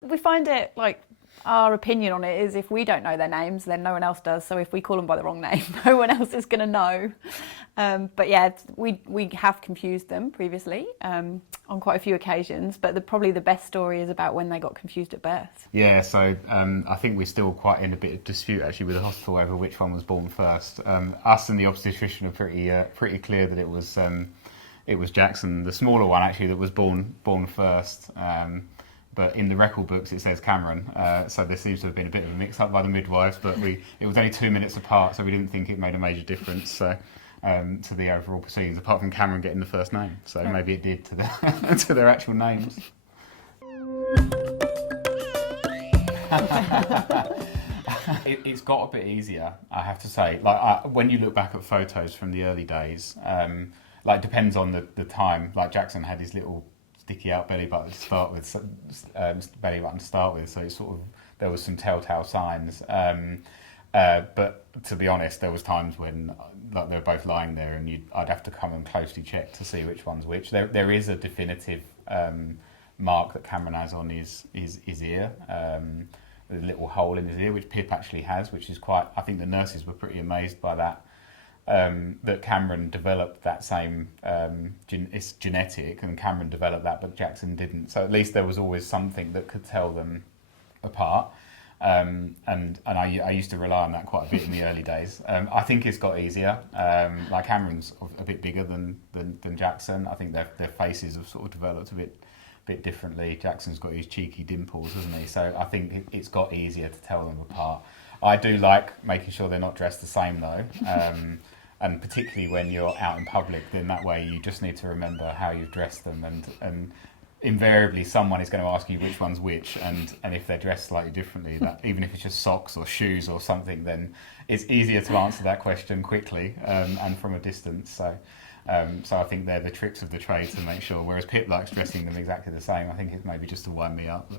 We find it like our opinion on it is if we don't know their names, then no one else does. So if we call them by the wrong name, no one else is going to know. But yeah, we have confused them previously on quite a few occasions. But probably the best story is about when they got confused at birth. Yeah, so I think we're still quite in a bit of dispute actually with the hospital over which one was born first. Us and the obstetrician are pretty clear that it was Jackson, the smaller one actually, that was born first. But in the record books it says Cameron, so there seems to have been a bit of a mix-up by the midwives. But it was only 2 minutes apart, so we didn't think it made a major difference. So to the overall proceedings, apart from Cameron getting the first name, so maybe it did to to their actual names. It's got a bit easier, I have to say. Like when you look back at photos from the early days, like depends on the time. Like Jackson had his little sticky out belly button to start with, so it's sort of there was some telltale signs. But to be honest, there was times when like they were both lying there, and I'd have to come and closely check to see which one's which. There is a definitive mark that Cameron has on his ear. With a little hole in his ear, which Pip actually has, which is quite. I think the nurses were pretty amazed by that. That Cameron developed that same. It's genetic, and Cameron developed that, but Jackson didn't. So at least there was always something that could tell them apart. And I used to rely on that quite a bit in the early days. I think it's got easier. Like Cameron's a bit bigger than Jackson. I think their faces have sort of developed a bit differently. Jackson's got his cheeky dimples, hasn't he? So I think it's got easier to tell them apart. I do like making sure they're not dressed the same though, and particularly when you're out in public, then that way you just need to remember how you've dressed them, and invariably someone is going to ask you which one's which, and if they're dressed slightly differently, that even if it's just socks or shoes or something, then it's easier to answer that question quickly and from a distance. So I think they're the tricks of the trade to make sure, whereas Pip likes dressing them exactly the same. I think it's maybe just to wind me up.